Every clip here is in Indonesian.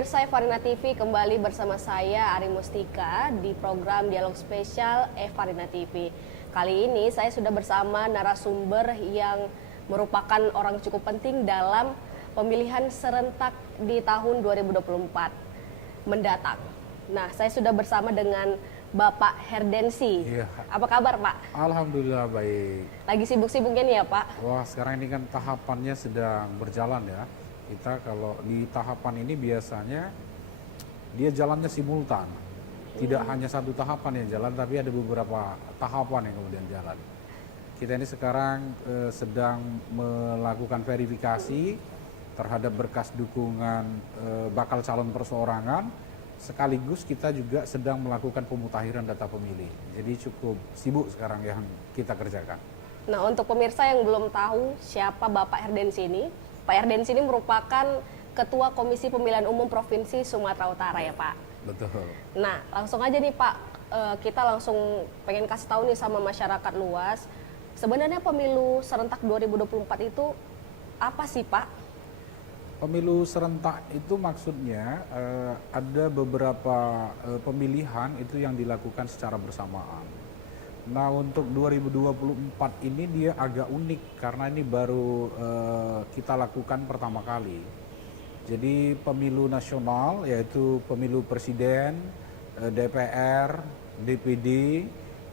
pemirsa Evarina TV, kembali bersama saya Ari Mustika di program Dialog Spesial Evarina TV. Kali ini saya sudah bersama narasumber yang merupakan orang cukup penting dalam pemilihan serentak di tahun 2024 mendatang. Nah, saya sudah bersama dengan Bapak Herdensi. Iya. Apa kabar, Pak? Alhamdulillah baik. Lagi sibuk-sibuknya nih ya, Pak? Wah, sekarang ini kan tahapannya sedang berjalan ya. Kita kalau di tahapan ini biasanya dia jalannya simultan. Tidak hanya satu tahapan yang jalan, tapi ada beberapa tahapan yang kemudian jalan. Kita ini sekarang sedang melakukan verifikasi terhadap berkas dukungan bakal calon perseorangan, sekaligus kita juga sedang melakukan pemutakhiran data pemilih. Jadi cukup sibuk sekarang yang kita kerjakan. Nah, untuk pemirsa yang belum tahu siapa Bapak Herdensi ini, Pak Herdensi ini merupakan Ketua Komisi Pemilihan Umum Provinsi Sumatera Utara ya, Pak? Betul. Nah, langsung aja nih Pak, kita langsung pengen kasih tahu nih sama masyarakat luas, sebenarnya pemilu serentak 2024 itu apa sih, Pak? Pemilu serentak itu maksudnya ada beberapa pemilihan itu yang dilakukan secara bersamaan. Nah, untuk 2024 ini dia agak unik karena ini baru kita lakukan pertama kali. Jadi pemilu nasional yaitu pemilu presiden, DPR, DPD,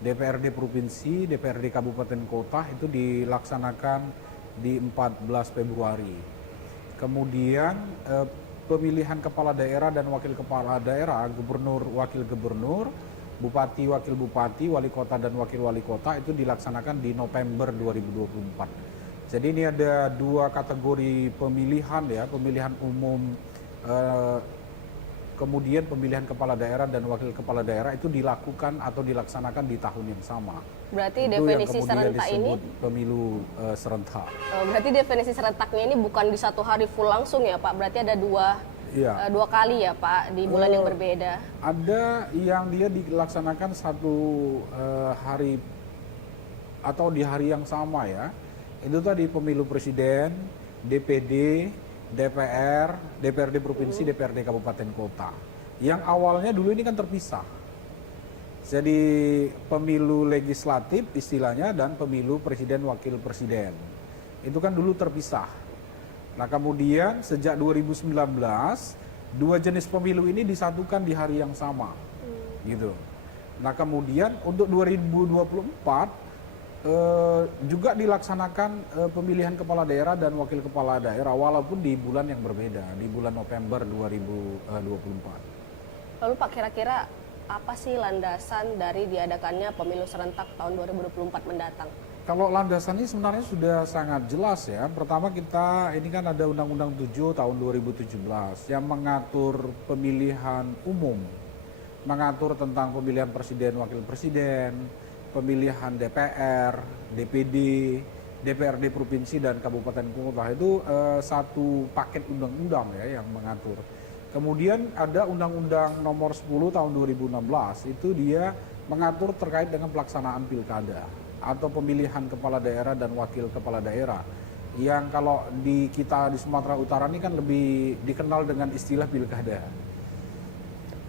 DPRD provinsi, DPRD kabupaten kota itu dilaksanakan di 14 Februari. Kemudian pemilihan kepala daerah dan wakil kepala daerah, gubernur, wakil gubernur, bupati, wakil bupati, wali kota dan wakil wali kota itu dilaksanakan di November 2024. Jadi ini ada dua kategori pemilihan ya, pemilihan umum, kemudian pemilihan kepala daerah dan wakil kepala daerah itu dilakukan atau dilaksanakan di tahun yang sama. Berarti itu definisi yang serentak ini pemilu serentak. berarti definisi serentaknya ini bukan di satu hari full langsung ya, Pak? Berarti ada dua kali ya, Pak, di bulan yang berbeda. Ada yang dia dilaksanakan satu hari atau di hari yang sama ya. Itu tadi pemilu presiden, DPD, DPR, DPRD provinsi, DPRD kabupaten kota. Yang awalnya dulu ini kan terpisah. Jadi pemilu legislatif istilahnya dan pemilu presiden wakil presiden. Itu kan dulu terpisah. Nah, kemudian sejak 2019 dua jenis pemilu ini disatukan di hari yang sama. Gitu. Nah, kemudian untuk 2024 juga dilaksanakan pemilihan kepala daerah dan wakil kepala daerah walaupun di bulan yang berbeda, di bulan November 2024. Lalu Pak, kira-kira apa sih landasan dari diadakannya pemilu serentak tahun 2024 mendatang? Kalau landasannya sebenarnya sudah sangat jelas ya. Pertama kita, ini kan ada Undang-Undang 7 tahun 2017 yang mengatur pemilihan umum, mengatur tentang pemilihan presiden, wakil presiden, pemilihan DPR, DPD, DPRD provinsi dan kabupaten kota. Itu satu paket undang-undang ya yang mengatur. Kemudian ada Undang-Undang Nomor 10 tahun 2016, itu dia mengatur terkait dengan pelaksanaan pilkada atau pemilihan kepala daerah dan wakil kepala daerah. Yang kalau di kita di Sumatera Utara ini kan lebih dikenal dengan istilah pilkada.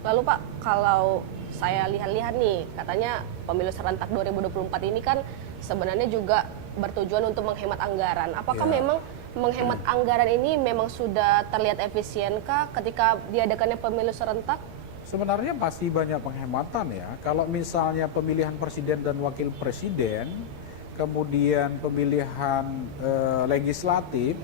Lalu Pak, kalau saya lihat-lihat nih, katanya pemilu serentak 2024 ini kan sebenarnya juga bertujuan untuk menghemat anggaran. Apakah memang menghemat anggaran ini memang sudah terlihat efisienkah ketika diadakannya pemilu serentak? Sebenarnya pasti banyak penghematan ya. Kalau misalnya pemilihan presiden dan wakil presiden, kemudian pemilihan legislatif,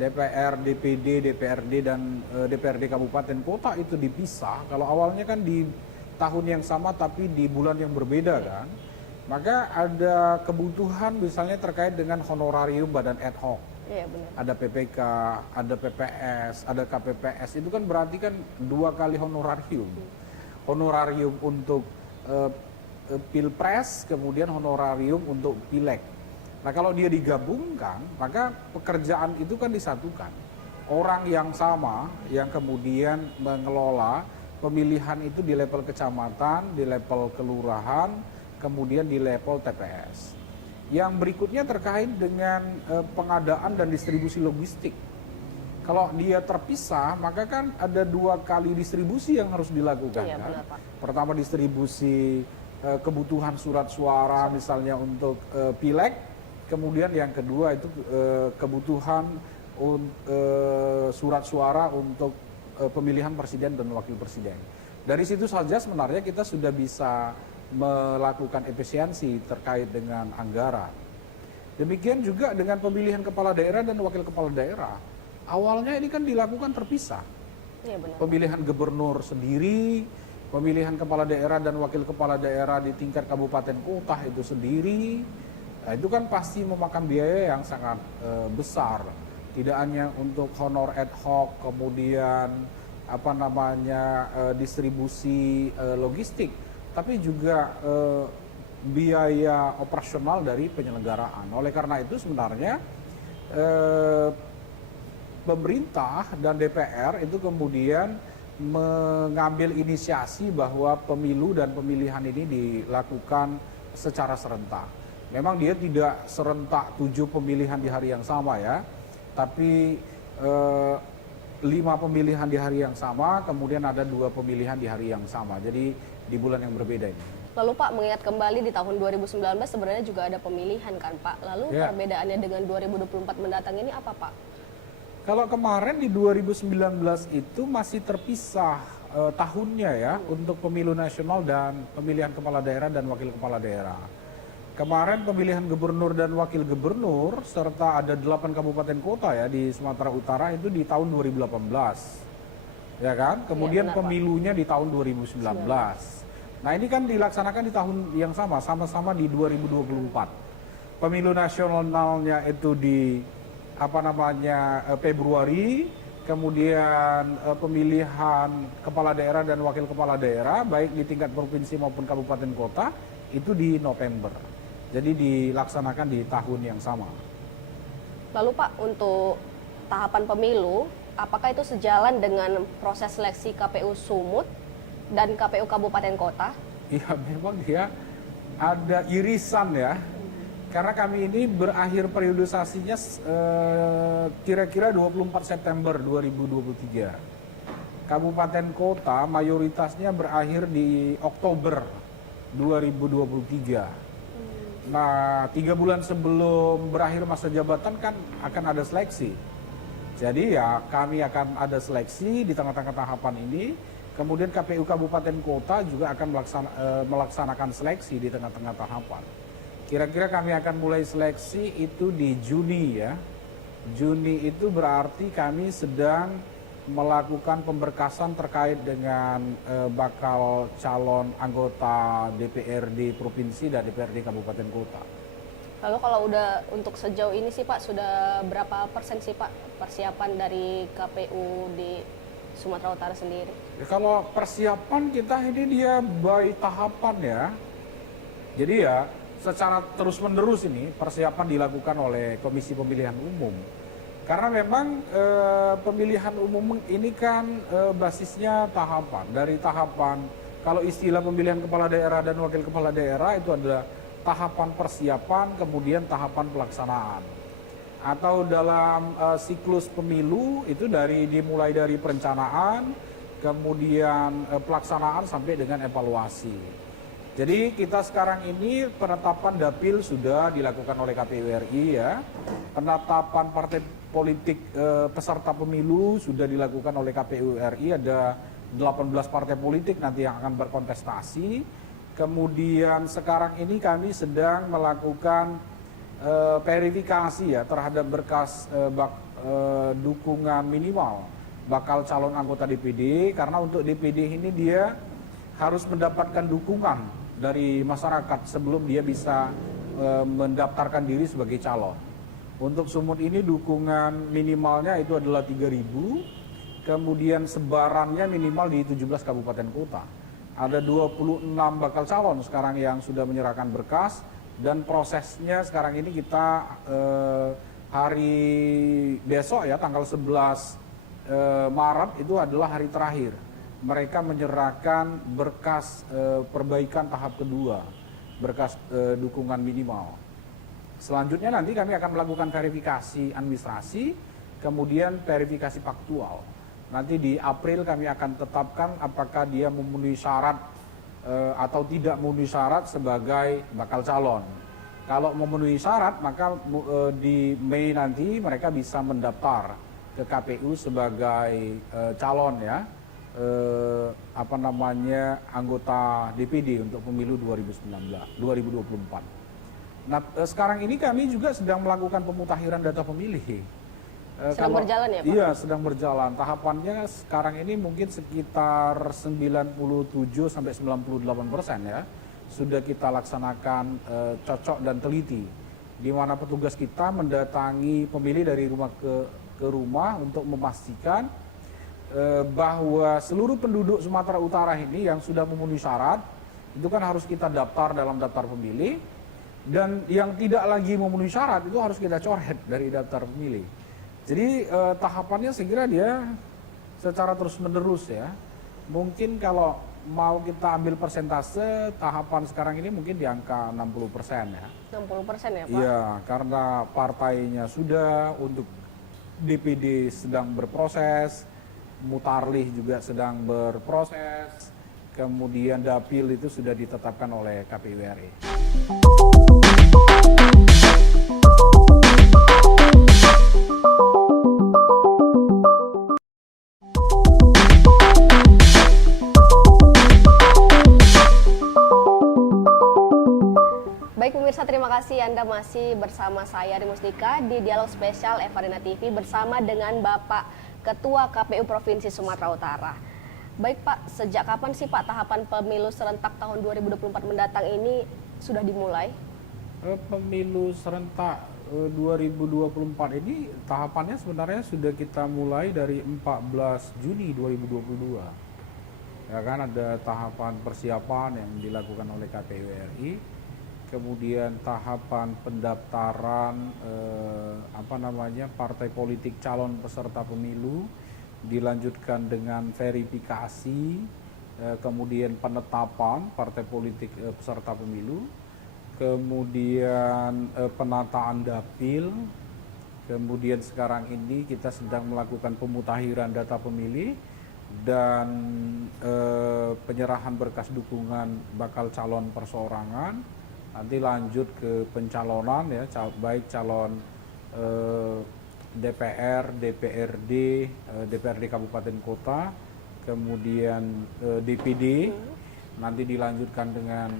DPR, DPD, DPRD dan DPRD kabupaten kota itu dipisah. Kalau awalnya kan di tahun yang sama tapi di bulan yang berbeda kan. Maka ada kebutuhan misalnya terkait dengan honorarium badan ad hoc. Iya, benar. Ada PPK, ada PPS, ada KPPS, itu kan berarti kan dua kali honorarium. Honorarium untuk pilpres, kemudian honorarium untuk pileg. Nah, kalau dia digabungkan, maka pekerjaan itu kan disatukan. Orang yang sama yang kemudian mengelola pemilihan itu di level kecamatan, di level kelurahan, kemudian di level TPS. Yang berikutnya terkait dengan pengadaan dan distribusi logistik. Kalau dia terpisah, maka kan ada 2 kali distribusi yang harus dilakukan. Iya, Kan? benar, Pak. Pertama distribusi kebutuhan surat suara misalnya untuk pileg, kemudian yang kedua itu kebutuhan surat suara untuk pemilihan presiden dan wakil presiden. Dari situ saja sebenarnya kita sudah bisa melakukan efisiensi terkait dengan anggaran. Demikian juga dengan pemilihan kepala daerah dan wakil kepala daerah. Awalnya ini kan dilakukan terpisah. Iya, benar. Pemilihan gubernur sendiri, pemilihan kepala daerah dan wakil kepala daerah di tingkat kabupaten kota itu sendiri. Nah, itu kan pasti memakan biaya yang sangat besar. Tidak hanya untuk honor ad hoc, kemudian distribusi logistik, tapi juga biaya operasional dari penyelenggaraan. Oleh karena itu sebenarnya pemerintah dan DPR itu kemudian mengambil inisiasi bahwa pemilu dan pemilihan ini dilakukan secara serentak. Memang dia tidak serentak 7 pemilihan di hari yang sama ya, tapi 5 pemilihan di hari yang sama, kemudian ada 2 pemilihan di hari yang sama. Jadi di bulan yang berbeda ini. Lalu Pak, mengingat kembali di tahun 2019 sebenarnya juga ada pemilihan kan Pak. Lalu Ya. perbedaannya dengan 2024 mendatang ini apa Pak? Kalau kemarin di 2019 itu masih terpisah tahunnya ya untuk pemilu nasional dan pemilihan kepala daerah dan wakil kepala daerah. Kemarin pemilihan gubernur dan wakil gubernur serta ada 8 kabupaten kota ya di Sumatera Utara itu di tahun 2018. Ya kan? Kemudian benar, Pak. pemilunya di tahun 2019. Nah, ini kan dilaksanakan di tahun yang sama-sama di 2024. Pemilu nasionalnya itu di Februari, kemudian pemilihan kepala daerah dan wakil kepala daerah baik di tingkat provinsi maupun kabupaten kota itu di November. Jadi dilaksanakan di tahun yang sama. Lalu Pak, untuk tahapan pemilu, apakah itu sejalan dengan proses seleksi KPU Sumut dan KPU Kabupaten Kota? Iya, memang dia ada irisan ya. Karena kami ini berakhir periodisasinya kira-kira 24 September 2023. Kabupaten kota mayoritasnya berakhir di Oktober 2023. Nah, 3 bulan sebelum berakhir masa jabatan kan akan ada seleksi. Jadi ya kami akan ada seleksi di tengah-tengah tahapan ini. Kemudian KPU Kabupaten Kota juga akan melaksanakan seleksi di tengah-tengah tahapan. Kira-kira kami akan mulai seleksi itu di Juni ya. Juni itu berarti kami sedang melakukan pemberkasan terkait dengan bakal calon anggota DPRD Provinsi dan DPRD Kabupaten Kota. Lalu kalau udah untuk sejauh ini sih Pak, sudah berapa persen sih Pak persiapan dari KPU di Sumatera Utara sendiri? Ya, kalau persiapan kita ini dia by tahapan ya. Jadi ya secara terus-menerus ini persiapan dilakukan oleh Komisi Pemilihan Umum. Karena memang pemilihan umum ini kan basisnya tahapan. Dari tahapan, kalau istilah pemilihan kepala daerah dan wakil kepala daerah itu adalah tahapan persiapan, kemudian tahapan pelaksanaan. Atau dalam siklus pemilu itu dimulai dari perencanaan, kemudian pelaksanaan sampai dengan evaluasi. Jadi kita sekarang ini penetapan dapil sudah dilakukan oleh KPU RI ya. Penetapan partai politik peserta pemilu sudah dilakukan oleh KPU RI. Ada 18 partai politik nanti yang akan berkontestasi. Kemudian sekarang ini kami sedang melakukan verifikasi ya terhadap berkas dukungan minimal bakal calon anggota DPD. Karena untuk DPD ini dia harus mendapatkan dukungan dari masyarakat sebelum dia bisa mendaftarkan diri sebagai calon. Untuk Sumut ini dukungan minimalnya itu adalah 3.000, kemudian sebarannya minimal di 17 kabupaten kota. Ada 26 bakal calon sekarang yang sudah menyerahkan berkas dan prosesnya sekarang ini kita hari besok ya tanggal 11 Maret itu adalah hari terakhir. Mereka menyerahkan berkas perbaikan tahap kedua, berkas dukungan minimal. Selanjutnya nanti kami akan melakukan verifikasi administrasi, kemudian verifikasi faktual. Nanti di April kami akan tetapkan apakah dia memenuhi syarat atau tidak memenuhi syarat sebagai bakal calon. Kalau memenuhi syarat, maka di Mei nanti mereka bisa mendaftar ke KPU sebagai calon ya, anggota DPD untuk pemilu 2024. Nah, sekarang ini kami juga sedang melakukan pemutakhiran data pemilih. Sedang berjalan ya Pak? Iya, sedang berjalan. Tahapannya sekarang ini mungkin sekitar 97-98% ya. Sudah kita laksanakan cocok dan teliti. Di mana petugas kita mendatangi pemilih dari rumah ke rumah untuk memastikan bahwa seluruh penduduk Sumatera Utara ini yang sudah memenuhi syarat, itu kan harus kita daftar dalam daftar pemilih. Dan yang tidak lagi memenuhi syarat itu harus kita coret dari daftar pemilih. Jadi tahapannya saya kira dia secara terus-menerus ya. Mungkin kalau mau kita ambil persentase, tahapan sekarang ini mungkin di angka 60% ya. 60% ya Pak? Iya, karena partainya sudah, untuk DPD sedang berproses, Mutarlih juga sedang berproses, kemudian Dapil itu sudah ditetapkan oleh KPU RI. Baik pemirsa, terima kasih Anda masih bersama saya Ari Mustika di Dialog Spesial Evarina TV bersama dengan Bapak Ketua KPU Provinsi Sumatera Utara. Baik Pak, sejak kapan sih Pak tahapan pemilu serentak tahun 2024 mendatang ini sudah dimulai? Pemilu serentak 2024 ini tahapannya sebenarnya sudah kita mulai dari 14 Juni 2022. Ya kan, ada tahapan persiapan yang dilakukan oleh KPU RI, kemudian tahapan pendaftaran partai politik calon peserta pemilu, dilanjutkan dengan verifikasi, kemudian penetapan partai politik peserta pemilu, kemudian penataan dapil, kemudian sekarang ini kita sedang melakukan pemutakhiran data pemilih dan penyerahan berkas dukungan bakal calon perseorangan. Nanti lanjut ke pencalonan ya, baik calon DPR, DPRD, DPRD Kabupaten Kota, kemudian DPD, nanti dilanjutkan dengan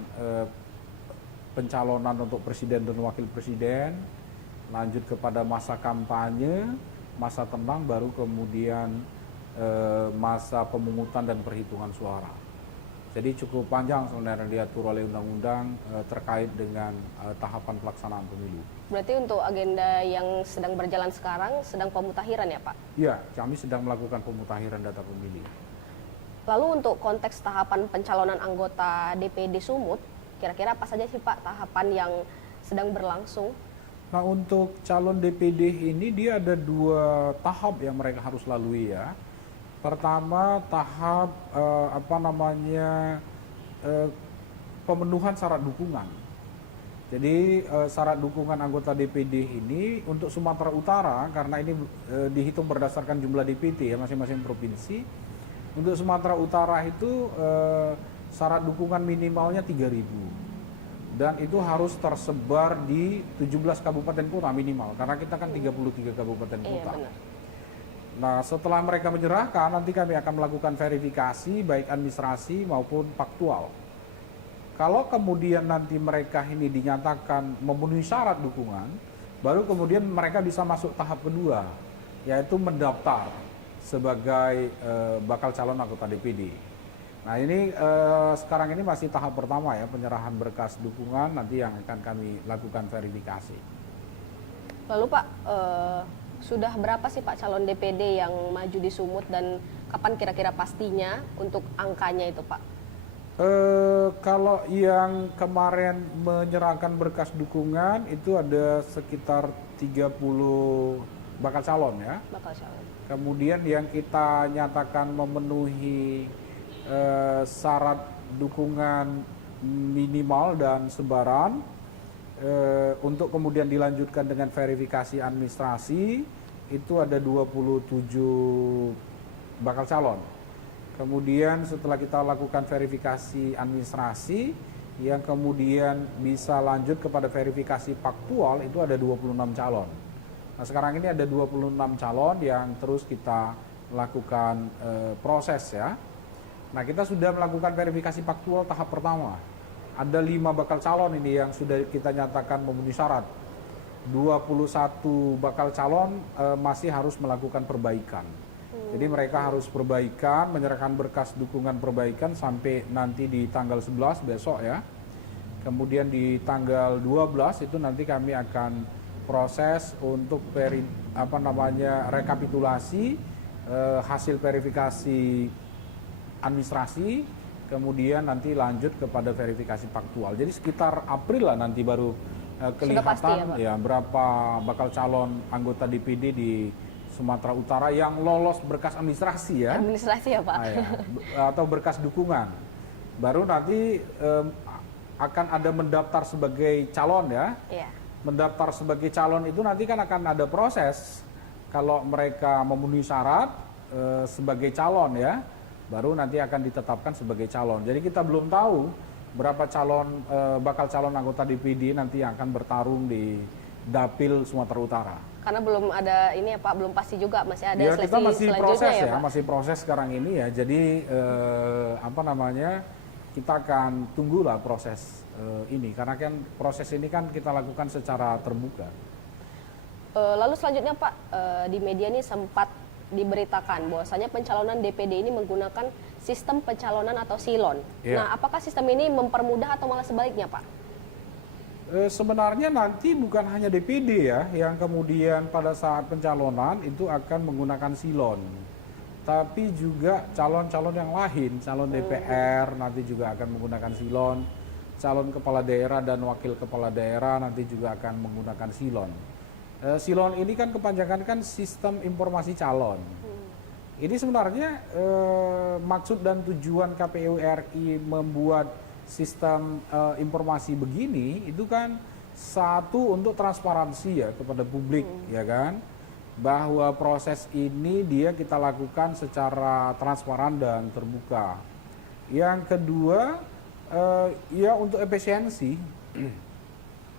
pencalonan untuk presiden dan wakil presiden, lanjut kepada masa kampanye, masa tenang, baru kemudian masa pemungutan dan perhitungan suara. Jadi cukup panjang sebenarnya diatur oleh undang-undang terkait dengan tahapan pelaksanaan pemilu. Berarti untuk agenda yang sedang berjalan sekarang sedang pemutakhiran ya Pak? Iya, kami sedang melakukan pemutakhiran data pemilih. Lalu untuk konteks tahapan pencalonan anggota DPD Sumut, kira-kira apa saja sih Pak tahapan yang sedang berlangsung? Nah, untuk calon DPD ini dia ada 2 tahap yang mereka harus lalui ya. Pertama, tahap pemenuhan syarat dukungan. Jadi syarat dukungan anggota DPD ini untuk Sumatera Utara, karena ini dihitung berdasarkan jumlah DPD ya masing-masing provinsi. Untuk Sumatera Utara itu syarat dukungan minimalnya 3.000. Dan itu harus tersebar di 17 kabupaten kota minimal, karena kita kan 33 kabupaten kota. Iya, benar. Nah, setelah mereka menyerahkan, nanti kami akan melakukan verifikasi baik administrasi maupun faktual. Kalau kemudian nanti mereka ini dinyatakan memenuhi syarat dukungan, baru kemudian mereka bisa masuk tahap kedua, yaitu mendaftar sebagai bakal calon anggota DPD. Nah, ini sekarang ini masih tahap pertama ya, penyerahan berkas dukungan, nanti yang akan kami lakukan verifikasi. Lalu Pak, sudah berapa sih Pak calon DPD yang maju di Sumut dan kapan kira-kira pastinya untuk angkanya itu Pak? Kalau yang kemarin menyerahkan berkas dukungan itu ada sekitar 30 bakal calon ya. Bakal calon. Kemudian yang kita nyatakan memenuhi syarat dukungan minimal dan sebaran, untuk kemudian dilanjutkan dengan verifikasi administrasi, itu ada 27 bakal calon. Kemudian setelah kita lakukan verifikasi administrasi, yang kemudian bisa lanjut kepada verifikasi faktual itu ada 26 calon. Nah sekarang ini ada 26 calon yang terus kita lakukan proses ya. Nah kita sudah melakukan verifikasi faktual tahap pertama. Ada 5 bakal calon ini yang sudah kita nyatakan memenuhi syarat. 21 bakal calon masih harus melakukan perbaikan. Jadi mereka harus perbaikan, menyerahkan berkas dukungan perbaikan sampai nanti di tanggal 11 besok ya. Kemudian di tanggal 12 itu nanti kami akan proses untuk rekapitulasi hasil verifikasi administrasi, kemudian nanti lanjut kepada verifikasi faktual. Jadi sekitar April lah nanti baru kelihatan pasti, ya, ya berapa bakal calon anggota DPD di Sumatera Utara yang lolos berkas administrasi ya. Administrasi ya Pak. Atau berkas dukungan. Baru nanti akan ada mendaftar sebagai calon ya. Iya. Mendaftar sebagai calon itu nanti kan akan ada proses. Kalau mereka memenuhi syarat sebagai calon ya, baru nanti akan ditetapkan sebagai calon. Jadi kita belum tahu berapa calon bakal calon anggota DPD nanti yang akan bertarung di Dapil Sumatera Utara. Karena belum ada ini ya Pak, belum pasti juga, masih ada Ya, seleksi kita masih selanjutnya proses ya, ya, Pak. masih proses sekarang ini ya. Jadi kita akan tunggulah proses ini karena kan proses ini kan kita lakukan secara terbuka. Lalu selanjutnya Pak, di media ini sempat diberitakan bahwasanya pencalonan DPD ini menggunakan sistem pencalonan atau silon. Ya. Nah, apakah sistem ini mempermudah atau malah sebaliknya Pak? Sebenarnya nanti bukan hanya DPD ya yang kemudian pada saat pencalonan itu akan menggunakan silon, tapi juga calon-calon yang lain, calon DPR nanti juga akan menggunakan silon, calon kepala daerah dan wakil kepala daerah nanti juga akan menggunakan silon. Silon ini kan kepanjangan kan sistem informasi calon. Ini sebenarnya maksud dan tujuan KPU RI membuat sistem informasi begini itu kan satu untuk transparansi ya kepada publik ya kan, bahwa proses ini kita lakukan secara transparan dan terbuka. Yang kedua ya untuk efisiensi.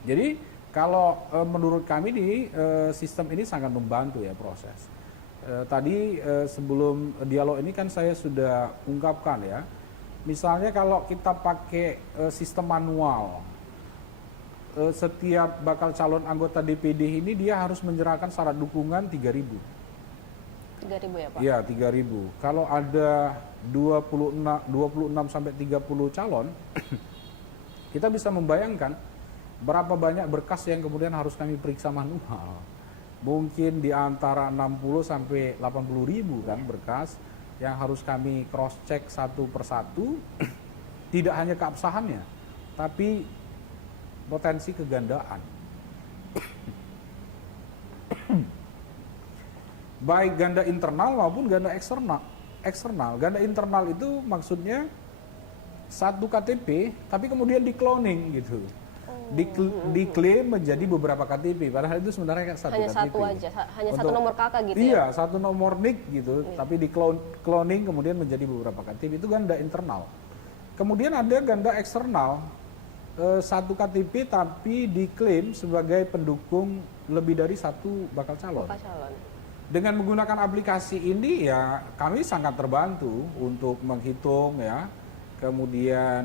Jadi kalau menurut kami sistem ini sangat membantu ya proses. Tadi sebelum dialog ini kan saya sudah ungkapkan ya. Misalnya kalau kita pakai sistem manual, setiap bakal calon anggota DPD ini dia harus menyerahkan syarat dukungan 3.000. 3.000 ya Pak? Iya 3.000. Kalau ada 26 sampai 30 calon, kita bisa membayangkan berapa banyak berkas yang kemudian harus kami periksa manual. Mungkin di antara 60 sampai 80 ribu kan berkas yang harus kami cross check satu persatu, tidak hanya keabsahannya, tapi potensi kegandaan. Baik ganda internal maupun ganda eksternal. Ganda internal itu maksudnya satu KTP, tapi kemudian di-cloning gitu. Diklaim menjadi beberapa KTP, padahal itu sebenarnya satu hanya KTP. Satu aja, hanya satu nomor kakak gitu iya, ya? satu nomor NIK gitu, tapi di-cloning kemudian menjadi beberapa KTP, itu ganda internal. Kemudian ada ganda eksternal, satu KTP tapi diklaim sebagai pendukung lebih dari satu bakal calon. Dengan menggunakan aplikasi ini ya kami sangat terbantu untuk menghitung ya, kemudian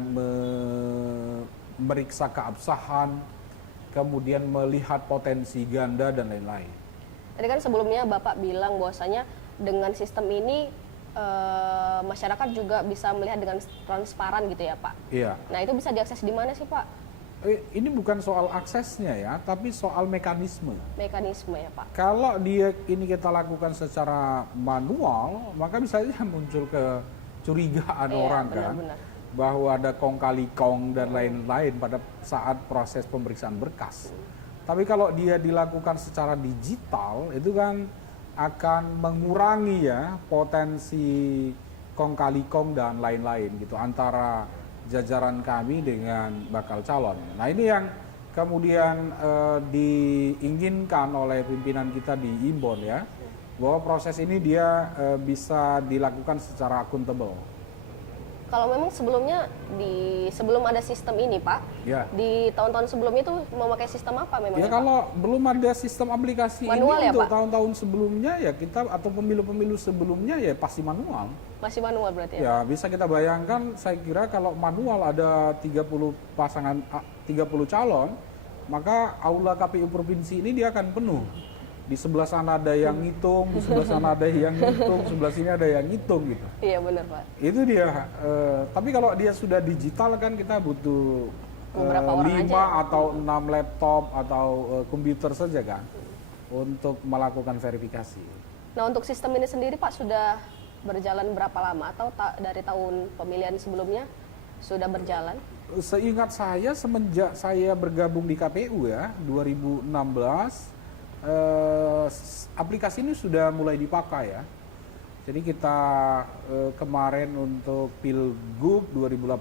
meriksa keabsahan, kemudian melihat potensi ganda dan lain-lain. Tadi kan sebelumnya Bapak bilang bahwasanya dengan sistem ini masyarakat juga bisa melihat dengan transparan gitu ya Pak? Iya. Nah itu bisa diakses di mana sih Pak? Ini bukan soal aksesnya ya, tapi soal mekanisme. Mekanisme ya Pak? Kalau ini kita lakukan secara manual, maka bisa saja muncul kecurigaan orang kan. Bahwa ada kong kali kong dan lain-lain pada saat proses pemeriksaan berkas. Tapi kalau dia dilakukan secara digital, itu kan akan mengurangi ya potensi kong kali kong dan lain-lain gitu antara jajaran kami dengan bakal calon. Nah ini yang kemudian diinginkan oleh pimpinan kita di Imbon ya. bahwa proses ini dia bisa dilakukan secara akuntabel. Kalau memang sebelumnya sebelum ada sistem ini, Pak, Ya. di tahun-tahun sebelumnya itu memakai sistem apa memang? Ya Pak? kalau belum ada sistem aplikasi Manual ini ya, untuk Pak? tahun-tahun sebelumnya ya kita atau pemilu-pemilu sebelumnya ya pasti manual. Masih manual berarti ya? Ya bisa kita bayangkan, saya kira kalau manual ada 30 pasangan 30 calon, maka aula KPU provinsi ini dia akan penuh. Di sebelah sana ada yang ngitung, di sebelah sana ada yang ngitung, sebelah sini ada yang ngitung gitu. Iya benar, Pak. Itu dia. Tapi kalau dia sudah digital kan kita butuh Beberapa orang 5 aja ya? atau 6 laptop atau komputer saja kan untuk melakukan verifikasi. Nah untuk sistem ini sendiri Pak sudah berjalan berapa lama atau dari tahun pemilihan sebelumnya sudah berjalan? Seingat saya semenjak saya bergabung di KPU ya 2016 aplikasi ini sudah mulai dipakai ya. Jadi kita kemarin untuk Pilgub 2018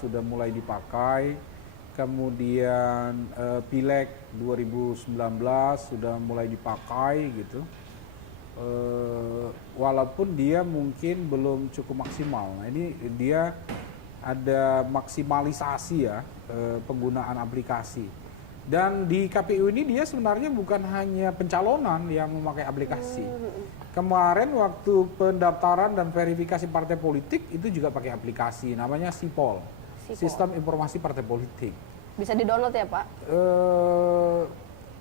sudah mulai dipakai, kemudian Pileg 2019 sudah mulai dipakai gitu. Walaupun dia mungkin belum cukup maksimal. Nah ini dia ada maksimalisasi ya penggunaan aplikasi. Dan di KPU ini dia sebenarnya bukan hanya pencalonan yang memakai aplikasi. Kemarin waktu pendaftaran dan verifikasi partai politik itu juga pakai aplikasi, namanya SIPOL, Sistem Informasi Partai Politik. Bisa di-download ya Pak?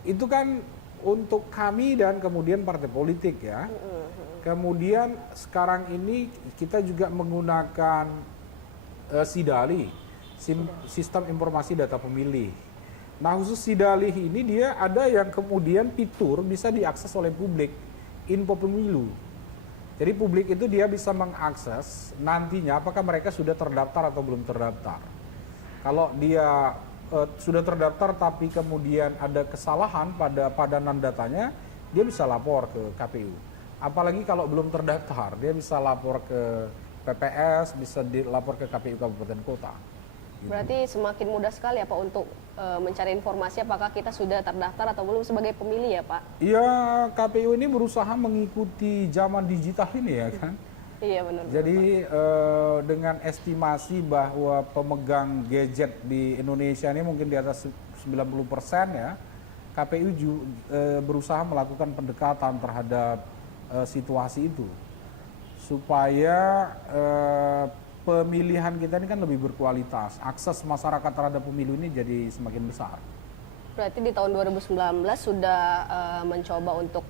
Itu kan untuk kami dan kemudian partai politik ya. Kemudian sekarang ini kita juga menggunakan SIDALI, Sistem Informasi Data Pemilih. Nah khusus SIDALIH ini dia ada yang kemudian fitur bisa diakses oleh publik, info pemilu. Jadi publik itu dia bisa mengakses nantinya apakah mereka sudah terdaftar atau belum terdaftar. Kalau dia sudah terdaftar tapi kemudian ada kesalahan pada padanan datanya, dia bisa lapor ke KPU. Apalagi kalau belum terdaftar, dia bisa lapor ke PPS, bisa dilapor ke KPU Kabupaten Kota. Berarti semakin mudah sekali ya Pak untuk mencari informasi apakah kita sudah terdaftar atau belum sebagai pemilih ya Pak? Iya, KPU ini berusaha mengikuti zaman digital ini ya kan. Iya benar. Jadi dengan estimasi bahwa pemegang gadget di Indonesia ini mungkin di atas 90% ya, KPU berusaha melakukan pendekatan terhadap situasi itu supaya pemilihan kita ini kan lebih berkualitas, akses masyarakat terhadap pemilu ini jadi semakin besar. Berarti di tahun 2019 sudah mencoba untuk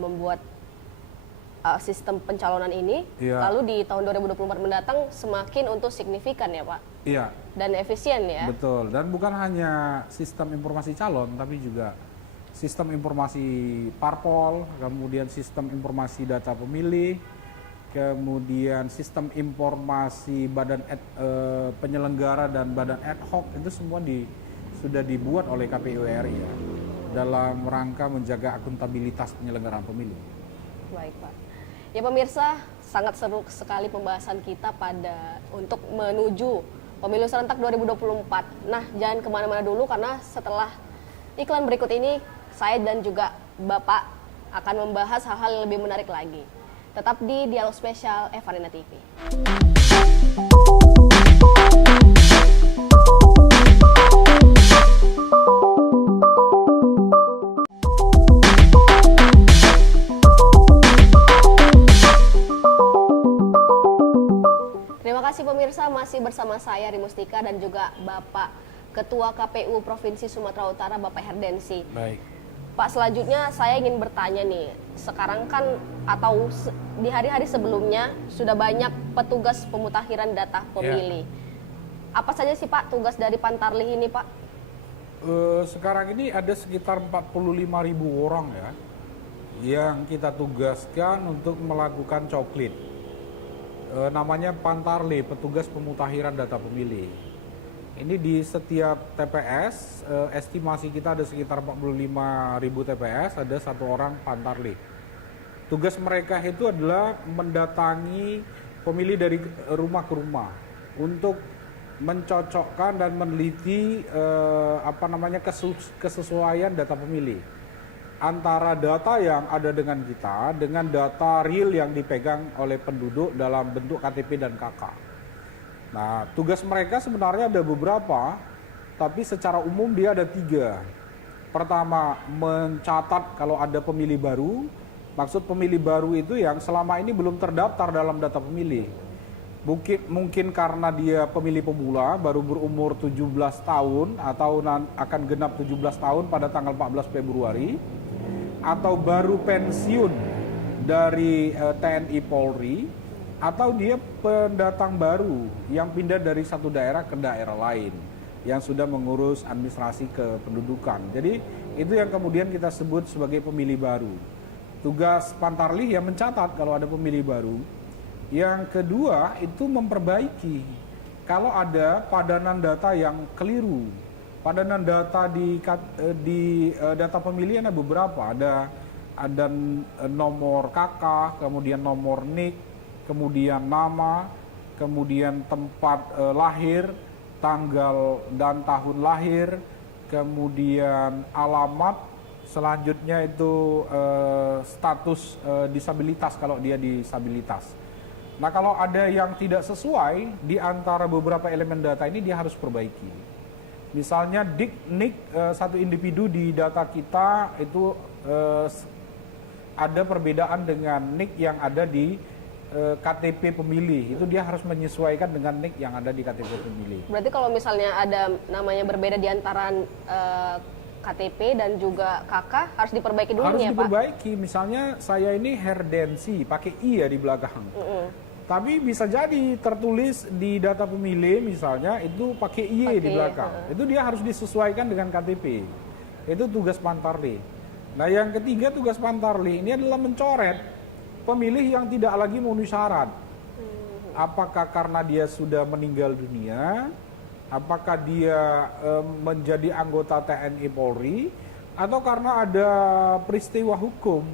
membuat sistem pencalonan ini, Iya. lalu di tahun 2024 mendatang semakin untuk signifikan ya Pak? Iya. Dan efisien ya? Betul, dan bukan hanya sistem informasi calon, tapi juga sistem informasi parpol, kemudian sistem informasi data pemilih, kemudian sistem informasi badan penyelenggara dan badan ad hoc itu semua sudah dibuat oleh KPU RI ya, dalam rangka menjaga akuntabilitas penyelenggaraan pemilu. Baik Pak. Ya pemirsa, sangat seru sekali pembahasan kita untuk menuju pemilu serentak 2024. Nah jangan kemana-mana dulu karena setelah iklan berikut ini saya dan juga Bapak akan membahas hal-hal yang lebih menarik lagi. Tetap di Dialog Spesial Evarina TV. Terima kasih pemirsa, masih bersama saya Rimustika dan juga Bapak Ketua KPU Provinsi Sumatera Utara, Bapak Herdensi. Baik. Pak, selanjutnya saya ingin bertanya nih, sekarang kan atau di hari-hari sebelumnya sudah banyak petugas pemutakhiran data pemilih. Apa saja sih Pak tugas dari Pantarlih ini Pak? Sekarang ini ada sekitar 45.000 orang ya yang kita tugaskan untuk melakukan coklit. Namanya Pantarlih, petugas pemutakhiran data pemilih. Ini di setiap TPS, estimasi kita ada sekitar 45.000 TPS, ada satu orang Pantarlih. Tugas mereka itu adalah mendatangi pemilih dari rumah ke rumah untuk mencocokkan dan meneliti kesesuaian data pemilih. antara data yang ada dengan kita dengan data real yang dipegang oleh penduduk dalam bentuk KTP dan KK. Nah, tugas mereka sebenarnya ada beberapa, tapi secara umum dia ada 3. Pertama, mencatat kalau ada pemilih baru. Maksud pemilih baru itu yang selama ini belum terdaftar dalam data pemilih. Mungkin karena dia pemilih pemula, baru berumur 17 tahun atau akan genap 17 tahun pada tanggal 14 Februari, atau baru pensiun dari TNI Polri, atau dia pendatang baru yang pindah dari satu daerah ke daerah lain yang sudah mengurus administrasi kependudukan. Jadi itu yang kemudian kita sebut sebagai pemilih baru. Tugas Pantarlih yang mencatat kalau ada pemilih baru. Yang kedua itu memperbaiki kalau ada padanan data yang keliru. Padanan data di data pemilih ada beberapa. Ada nomor KK, kemudian nomor NIK, kemudian nama, kemudian tempat lahir, tanggal dan tahun lahir, kemudian alamat, selanjutnya itu status disabilitas kalau dia disabilitas. Nah, kalau ada yang tidak sesuai di antara beberapa elemen data ini dia harus perbaiki. Misalnya NIK satu individu di data kita itu ada perbedaan dengan NIK yang ada di KTP pemilih. Itu dia harus menyesuaikan dengan NIK yang ada di KTP pemilih. Berarti kalau misalnya ada namanya berbeda di antara KTP dan juga KK harus diperbaiki dulu harus ya, Pak? Harus diperbaiki. Misalnya saya ini Herdensi, pakai I ya di belakang. Tapi bisa jadi tertulis di data pemilih misalnya itu pakai IY di belakang. Itu dia harus disesuaikan dengan KTP. Itu tugas Pantarlih. Nah, yang ketiga tugas Pantarlih ini adalah mencoret pemilih yang tidak lagi memenuhi syarat. Apakah karena dia sudah meninggal dunia, apakah dia menjadi anggota TNI Polri, atau karena ada peristiwa hukum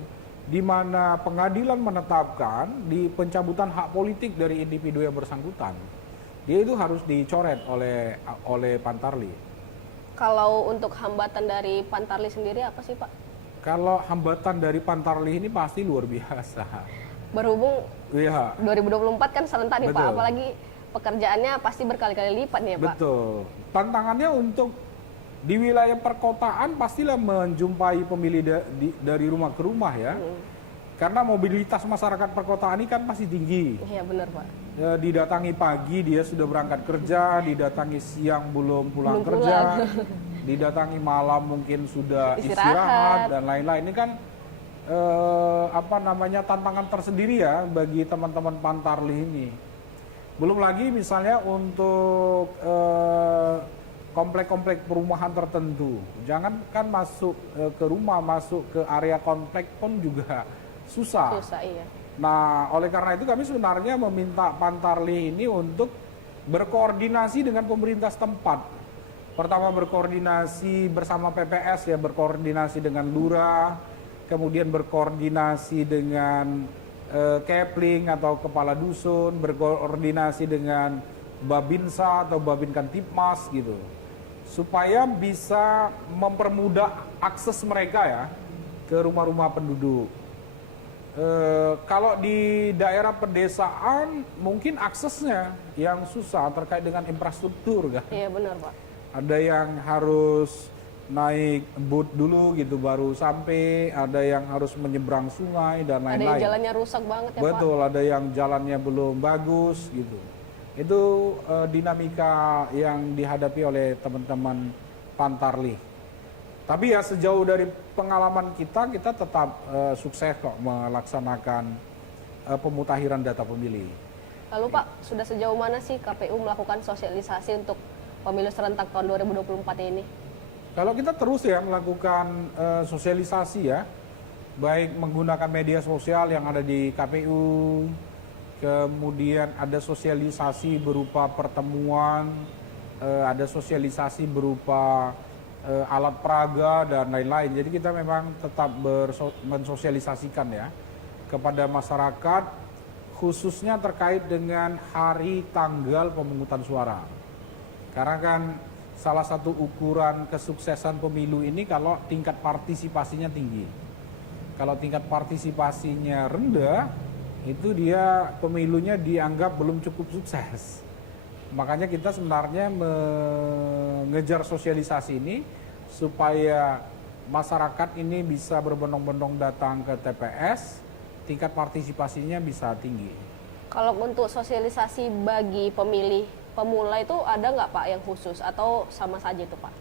di mana pengadilan menetapkan di pencabutan hak politik dari individu yang bersangkutan. Dia itu harus dicoret oleh Pantarlih. Kalau untuk hambatan dari Pantarlih sendiri apa sih, Pak? Kalau hambatan dari Pantarlih ini pasti luar biasa. Berhubung ya, 2024 kan serentak nih, Pak, betul. Apalagi pekerjaannya pasti berkali-kali lipat nih ya, Pak. Betul. Tantangannya untuk di wilayah perkotaan pastilah menjumpai pemilih dari rumah ke rumah ya. Karena mobilitas masyarakat perkotaan ini kan masih tinggi. Iya benar, Pak. Didatangi pagi dia sudah berangkat kerja, didatangi siang belum pulang kerja, didatangi malam mungkin sudah istirahat dan lain-lain. Ini kan tantangan tersendiri ya bagi teman-teman Pantarlih ini. Belum lagi misalnya untuk komplek-komplek perumahan tertentu. Jangan kan masuk ke rumah, masuk ke area komplek pun juga susah. Iya. Nah, oleh karena itu kami sebenarnya meminta Pantarlih ini untuk berkoordinasi dengan pemerintah setempat. Pertama berkoordinasi bersama PPS ya, berkoordinasi dengan Lurah, kemudian berkoordinasi dengan Kepling atau kepala dusun, berkoordinasi dengan Babinsa atau Babinkantipmas gitu. Supaya bisa mempermudah akses mereka ya ke rumah-rumah penduduk. Kalau di daerah pedesaan mungkin aksesnya yang susah terkait dengan infrastruktur kan. Iya benar, Pak. Ada yang harus naik boat dulu gitu baru sampai, ada yang harus menyeberang sungai dan lain-lain. Ada yang jalannya rusak banget ya, Pak. Betul, ada yang jalannya belum bagus gitu. Itu dinamika yang dihadapi oleh teman-teman Pantarlih. Tapi ya sejauh dari pengalaman kita tetap sukses kok melaksanakan pemutahiran data pemilih. Lalu Pak, sudah sejauh mana sih KPU melakukan sosialisasi untuk pemilu serentak tahun 2024 ini? Kalau kita terus ya melakukan sosialisasi ya, baik menggunakan media sosial yang ada di KPU, kemudian ada sosialisasi berupa pertemuan, ada sosialisasi berupa alat peraga dan lain-lain. Jadi kita memang tetap mensosialisasikan ya kepada masyarakat, khususnya terkait dengan hari tanggal pemungutan suara. Karena kan salah satu ukuran kesuksesan pemilu ini kalau tingkat partisipasinya tinggi. Kalau tingkat partisipasinya rendah, itu dia pemilunya dianggap belum cukup sukses. Makanya kita sebenarnya mengejar sosialisasi ini supaya masyarakat ini bisa berbondong-bondong datang ke TPS, tingkat partisipasinya bisa tinggi. Kalau untuk sosialisasi bagi pemilih pemula itu ada nggak Pak yang khusus atau sama saja itu Pak?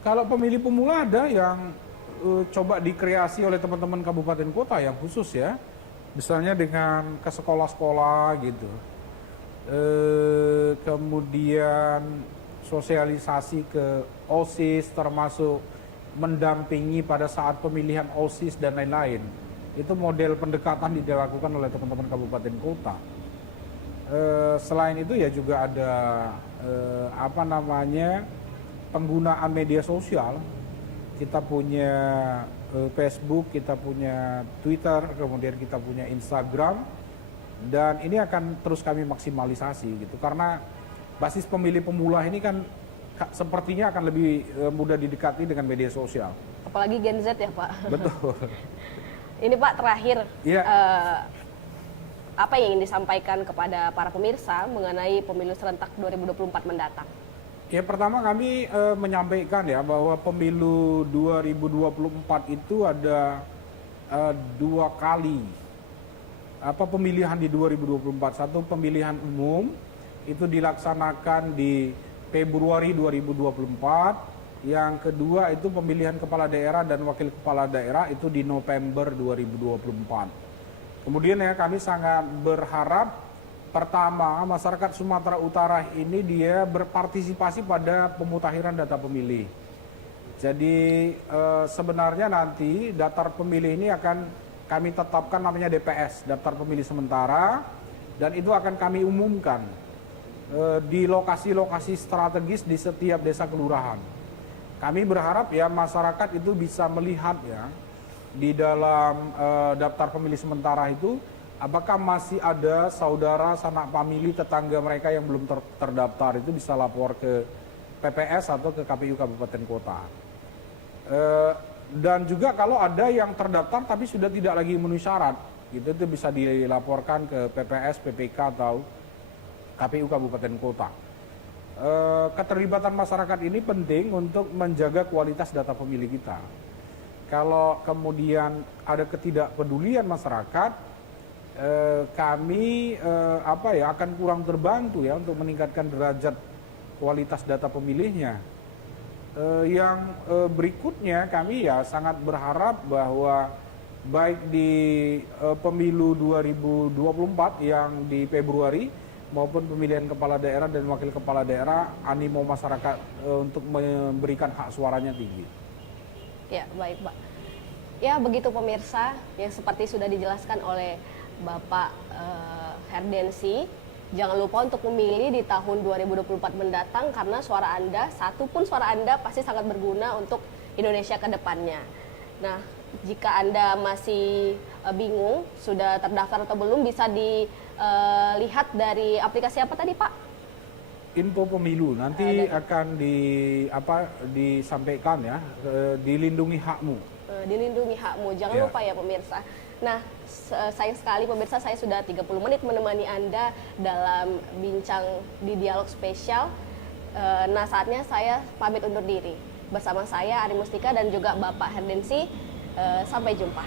Kalau pemilih pemula ada yang coba dikreasi oleh teman-teman kabupaten kota yang khusus ya, misalnya dengan ke sekolah-sekolah gitu, kemudian sosialisasi ke OSIS termasuk mendampingi pada saat pemilihan OSIS dan lain-lain. Itu model pendekatan dilakukan oleh teman-teman kabupaten kota. Selain itu ya juga ada penggunaan media sosial. Kita punya Facebook, kita punya Twitter, kemudian kita punya Instagram, dan ini akan terus kami maksimalisasi gitu, karena basis pemilih pemula ini kan sepertinya akan lebih mudah didekati dengan media sosial. Apalagi Gen Z ya Pak. Betul. Ini Pak terakhir, Iya. apa yang ingin disampaikan kepada para pemirsa mengenai pemilu serentak 2024 mendatang? Ya, pertama kami menyampaikan ya bahwa pemilu 2024 itu ada 2 kali pemilihan di 2024. Satu pemilihan umum itu dilaksanakan di Februari 2024. Yang kedua itu pemilihan kepala daerah dan wakil kepala daerah itu di November 2024. Kemudian ya kami sangat berharap pertama, masyarakat Sumatera Utara ini dia berpartisipasi pada pemutakhiran data pemilih. Jadi sebenarnya nanti daftar pemilih ini akan kami tetapkan namanya DPS, daftar pemilih sementara, dan itu akan kami umumkan di lokasi-lokasi strategis di setiap desa kelurahan. Kami berharap ya masyarakat itu bisa melihat ya di dalam daftar pemilih sementara itu apakah masih ada saudara, sanak famili, tetangga mereka yang belum terdaftar, itu bisa lapor ke PPS atau ke KPU Kabupaten Kota. Dan juga kalau ada yang terdaftar tapi sudah tidak lagi memenuhi syarat, itu bisa dilaporkan ke PPS, PPK atau KPU Kabupaten Kota. Keterlibatan masyarakat ini penting untuk menjaga kualitas data pemilih kita. Kalau kemudian ada ketidakpedulian masyarakat, kami akan kurang terbantu ya untuk meningkatkan derajat kualitas data pemilihnya. Yang berikutnya kami ya sangat berharap bahwa baik di pemilu 2024 yang di Februari maupun pemilihan kepala daerah dan wakil kepala daerah, animo masyarakat untuk memberikan hak suaranya tinggi. Ya, baik Pak. Ya, begitu pemirsa yang seperti sudah dijelaskan oleh Bapak Herdensi. Jangan lupa untuk memilih di tahun 2024 mendatang karena suara Anda, satu pun suara Anda pasti sangat berguna untuk Indonesia ke depannya. Nah, jika Anda masih bingung sudah terdaftar atau belum, bisa dilihat dari aplikasi apa tadi Pak? Info pemilu nanti akan disampaikan ya, dilindungi hakmu. Dilindungi hakmu, jangan lupa ya pemirsa. Nah, sayang sekali pemirsa, saya sudah 30 menit menemani Anda dalam bincang di dialog spesial. Nah, saatnya saya pamit undur diri. Bersama saya Ari Mustika dan juga Bapak Herdensi. Sampai jumpa.